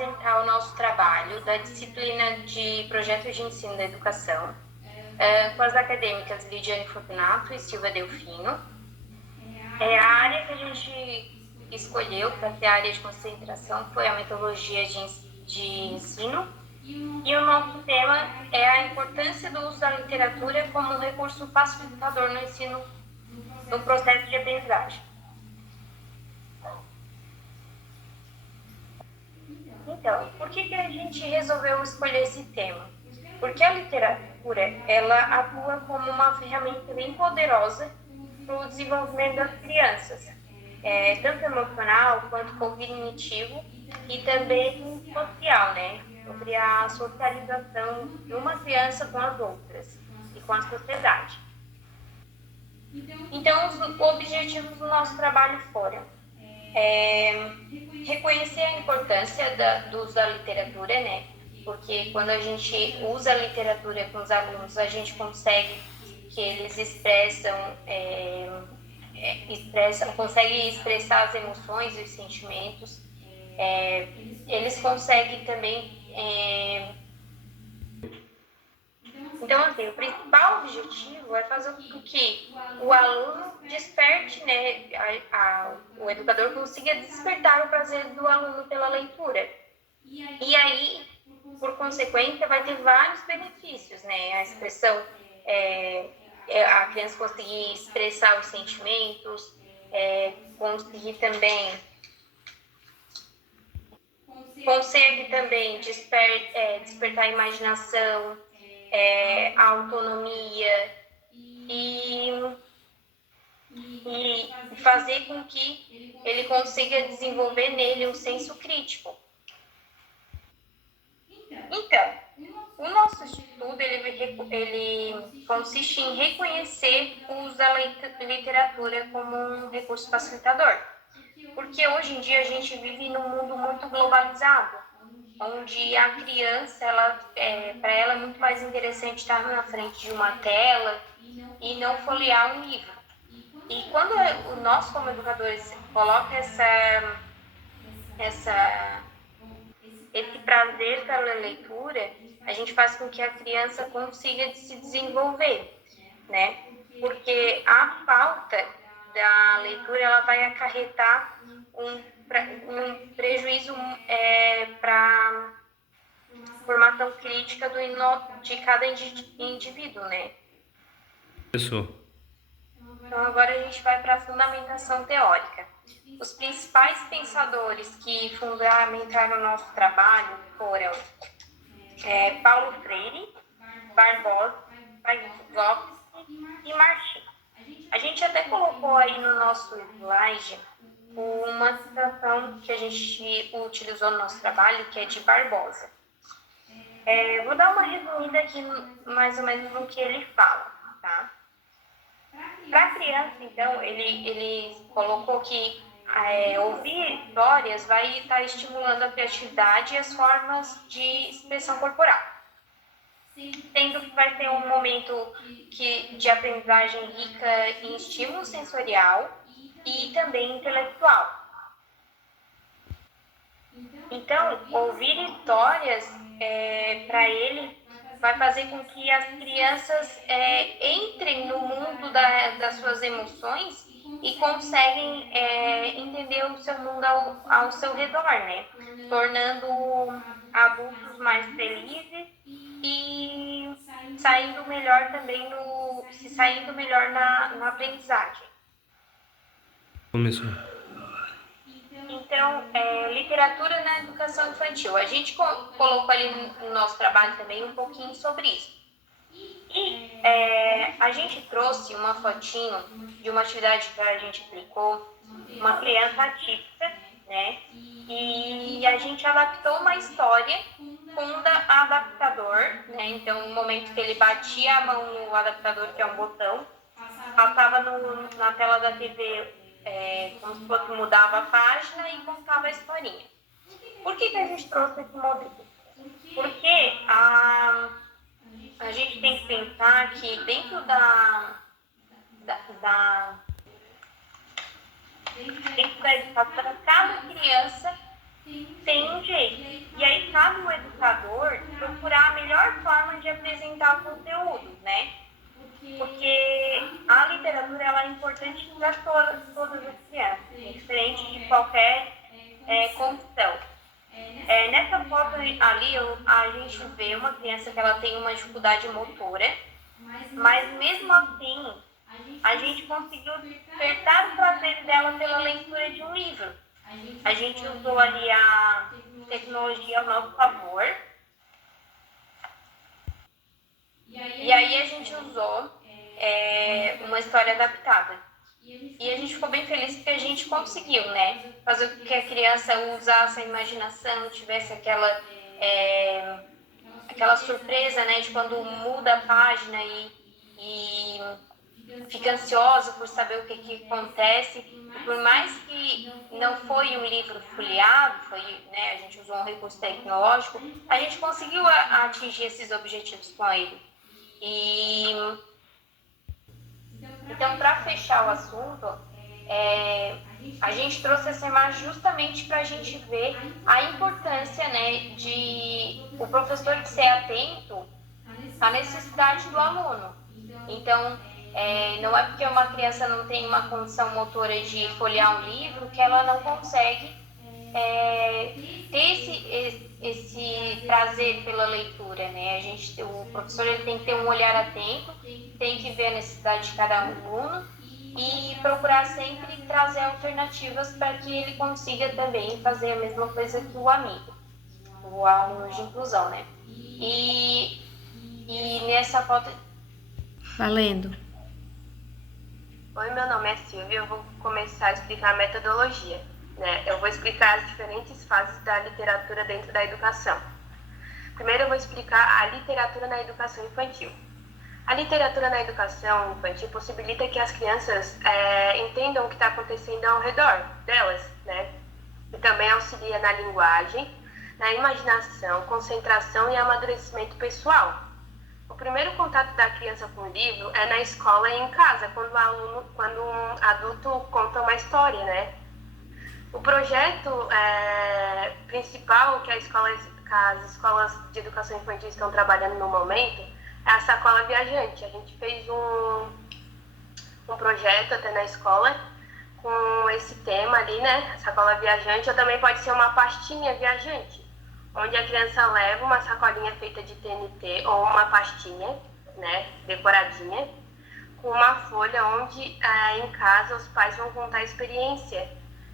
apresentar o nosso trabalho da disciplina de Projetos de Ensino da Educação, com as acadêmicas Lidiane Fortunato e Silvia Delfino. A área que a gente escolheu para ter a área de concentração foi a metodologia de ensino, e o nosso tema é a importância do uso da literatura como um recurso facilitador no ensino, no processo de aprendizagem. Então, por que a gente resolveu escolher esse tema? Porque a literatura, ela atua como uma ferramenta bem poderosa para o desenvolvimento das crianças, tanto emocional quanto cognitivo e também social, né? Sobre a socialização de uma criança com as outras e com a sociedade. Então, os objetivos do nosso trabalho foram reconhecer a importância do uso da literatura, né? Porque quando a gente usa a literatura com os alunos, a gente consegue que eles conseguem expressar as emoções e os sentimentos. Eles conseguem também... Então, assim, o principal objetivo é fazer com que o aluno desperte, né, o educador consiga despertar o prazer do aluno pela leitura. E aí, por consequência, vai ter vários benefícios, né? A expressão, a criança conseguir expressar os sentimentos, conseguir também, despertar a imaginação, a autonomia e fazer com que ele consiga desenvolver nele um senso crítico. Então, o nosso estudo ele consiste em reconhecer o uso da literatura como um recurso facilitador, porque hoje em dia a gente vive num mundo muito globalizado, onde a criança, para ela é muito mais interessante estar na frente de uma tela e não folhear um livro. E quando nós, como educadores, coloca esse prazer pela leitura, a gente faz com que a criança consiga se desenvolver, né? Porque a falta da leitura, ela vai acarretar um prejuízo para a formação crítica de cada indivíduo, né? Pessoal. Então, agora a gente vai para a fundamentação teórica. Os principais pensadores que fundamentaram o nosso trabalho foram Paulo Freire, Barbosa, Vygotsky e Martim. A gente até colocou aí no nosso slide uma citação que a gente utilizou no nosso trabalho, que é de Barbosa. Vou dar uma resumida aqui, mais ou menos, no que ele fala, tá? Para a criança, então, ele colocou que ouvir histórias vai estar estimulando a criatividade e as formas de expressão corporal, sendo que vai ser um momento de aprendizagem rica em estímulo sensorial e também intelectual. Então, ouvir histórias para ele vai fazer com que as crianças entrem no mundo das suas emoções e conseguem entender o seu mundo ao seu redor, né? Tornando adultos mais felizes e saindo melhor também saindo melhor na aprendizagem. Começou. Então, literatura na educação infantil. A gente colocou ali no nosso trabalho também um pouquinho sobre isso. E a gente trouxe uma fotinho de uma atividade que a gente aplicou, uma criança atípica, né? E a gente adaptou uma história com um adaptador, né? Então, no momento que ele batia a mão no adaptador, que é um botão, passava na tela da TV, como se fosse mudava a página e contava a historinha. Por que a gente trouxe esse modelo? Porque a gente tem que pensar que dentro da educação, cada criança tem um jeito. E aí cabe o educador procurar a melhor forma de apresentar o conteúdo, né? Porque a literatura ela é importante para todas as crianças, diferente de qualquer condição. Nessa foto ali, a gente vê uma criança que ela tem uma dificuldade motora, mas mesmo assim, a gente conseguiu despertar o prazer dela pela leitura de um livro. A gente usou ali a tecnologia ao nosso favor. E aí a gente usou uma história adaptada. E a gente ficou bem feliz porque a gente conseguiu, né? Fazer com que a criança usasse a imaginação, tivesse aquela surpresa, né? De quando muda a página e fica ansiosa por saber o que acontece. E por mais que não foi um livro folheado, né, a gente usou um recurso tecnológico, a gente conseguiu atingir esses objetivos com ele. E então, para fechar o assunto, a gente trouxe essa imagem justamente para a gente ver a importância, né, de o professor ser atento à necessidade do aluno. Então, não é porque uma criança não tem uma condição motora de folhear um livro que ela não consegue ter esse prazer pela leitura, né? O professor ele tem que ter um olhar atento, tem que ver a necessidade de cada aluno e procurar sempre trazer alternativas para que ele consiga também fazer a mesma coisa que o amigo, o aluno de inclusão, né? E nessa foto... Valendo. Oi, meu nome é Silvia, eu vou começar a explicar a metodologia. Eu vou explicar as diferentes fases da literatura dentro da educação. Primeiro eu vou explicar a literatura na educação infantil. A literatura na educação infantil possibilita que as crianças entendam o que está acontecendo ao redor delas, né? E também auxilia na linguagem, na imaginação, concentração e amadurecimento pessoal. O primeiro contato da criança com o livro é na escola e em casa, quando um adulto conta uma história, né? O projeto principal que as escolas de educação infantil estão trabalhando no momento é a Sacola Viajante. A gente fez um projeto até na escola com esse tema ali, né? Sacola Viajante, ou também pode ser uma pastinha viajante, onde a criança leva uma sacolinha feita de TNT ou uma pastinha, né, decoradinha, com uma folha onde em casa os pais vão contar a experiência,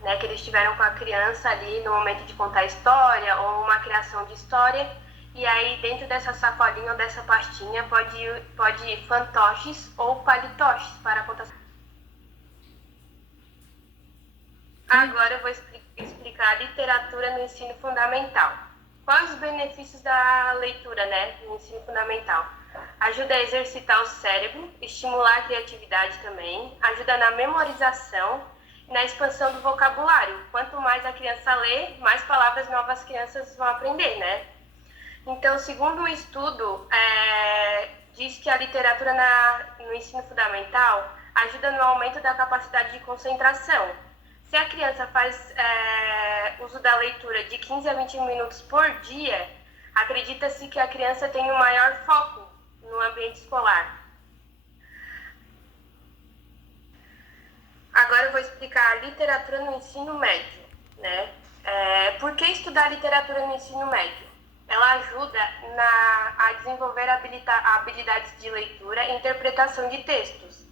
né, que eles tiveram com a criança ali no momento de contar a história ou uma criação de história. E aí dentro dessa sacolinha ou dessa pastinha pode ir fantoches ou palitoches para contar. Agora eu vou explicar a literatura no ensino fundamental. Quais os benefícios da leitura, né, no ensino fundamental? Ajuda a exercitar o cérebro, estimular a criatividade também, ajuda na memorização e na expansão do vocabulário. Quanto mais a criança lê, mais palavras novas as crianças vão aprender, né? Então, segundo um estudo, diz que a literatura no ensino fundamental ajuda no aumento da capacidade de concentração. Se a criança faz uso da leitura de 15 a 20 minutos por dia, acredita-se que a criança tem um maior foco no ambiente escolar. Agora eu vou explicar a literatura no ensino médio, né? Por que estudar literatura no ensino médio? Ela ajuda a desenvolver habilidades de leitura e interpretação de textos,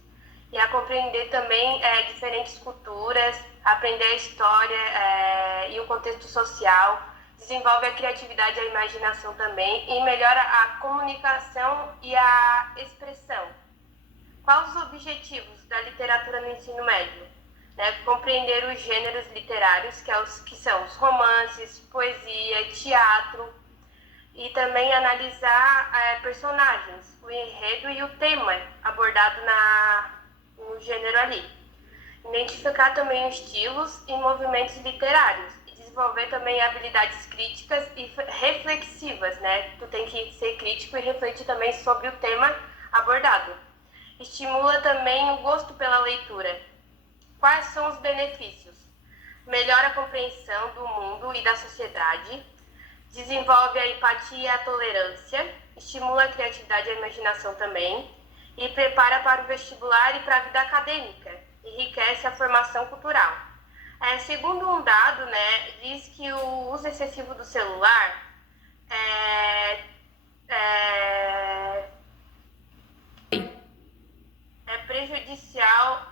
e a compreender também diferentes culturas, aprender a história e o contexto social, desenvolve a criatividade e a imaginação também e melhora a comunicação e a expressão. Quais os objetivos da literatura no ensino médio? Compreender os gêneros literários, que são os romances, poesia, teatro, e também analisar personagens, o enredo e o tema abordado no gênero ali. Identificar também estilos e movimentos literários e desenvolver também habilidades críticas e reflexivas, né? Tu tem que ser crítico e refletir também sobre o tema abordado. Estimula também o gosto pela leitura. Quais são os benefícios? melhora a compreensão do mundo e da sociedade, desenvolve a empatia e a tolerância, estimula a criatividade e a imaginação também, e prepara para o vestibular e para a vida acadêmica, enriquece a formação cultural. Segundo um dado, né, diz que o uso excessivo do celular é prejudicial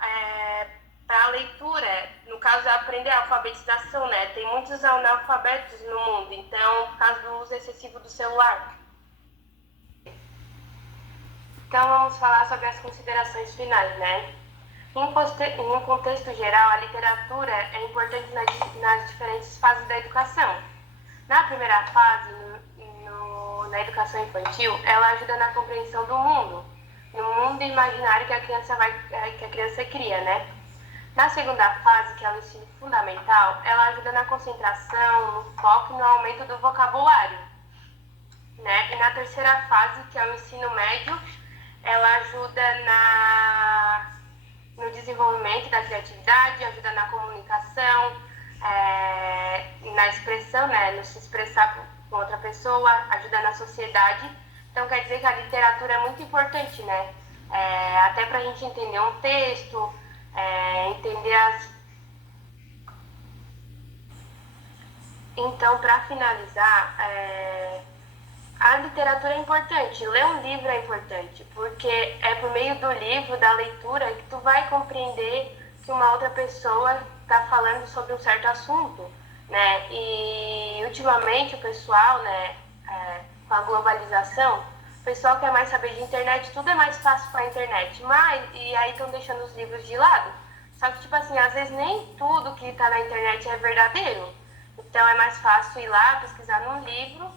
para a leitura, no caso, aprender a alfabetização, né? Tem muitos analfabetos no mundo, então, por causa do uso excessivo do celular. Então, vamos falar sobre as considerações finais, né? Em um contexto geral, a literatura é importante nas diferentes fases da educação. Na primeira fase, na educação infantil, ela ajuda na compreensão do mundo, no mundo imaginário que a criança cria, né? Na segunda fase, que é o ensino fundamental, ela ajuda na concentração, no foco e no aumento do vocabulário, né? E na terceira fase, que é o ensino médio, ela ajuda no desenvolvimento da criatividade, ajuda na comunicação, na expressão, né? No se expressar com outra pessoa, ajuda na sociedade. Então, quer dizer que a literatura é muito importante, né? Até para a gente entender um texto, entender Então, para finalizar, a literatura é importante, ler um livro é importante, porque é por meio do livro, da leitura, que tu vai compreender que uma outra pessoa está falando sobre um certo assunto, né? E ultimamente o pessoal, né, com a globalização, o pessoal quer mais saber de internet, tudo é mais fácil com a internet, e aí estão deixando os livros de lado. Só que, tipo assim, às vezes nem tudo que está na internet é verdadeiro. Então é mais fácil ir lá, pesquisar num livro,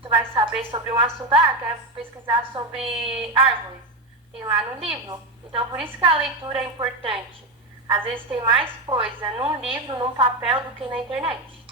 tu vai saber sobre um assunto, quer pesquisar sobre árvores, tem lá no livro. Então por isso que a leitura é importante. Às vezes tem mais coisa num livro, num papel, do que na internet.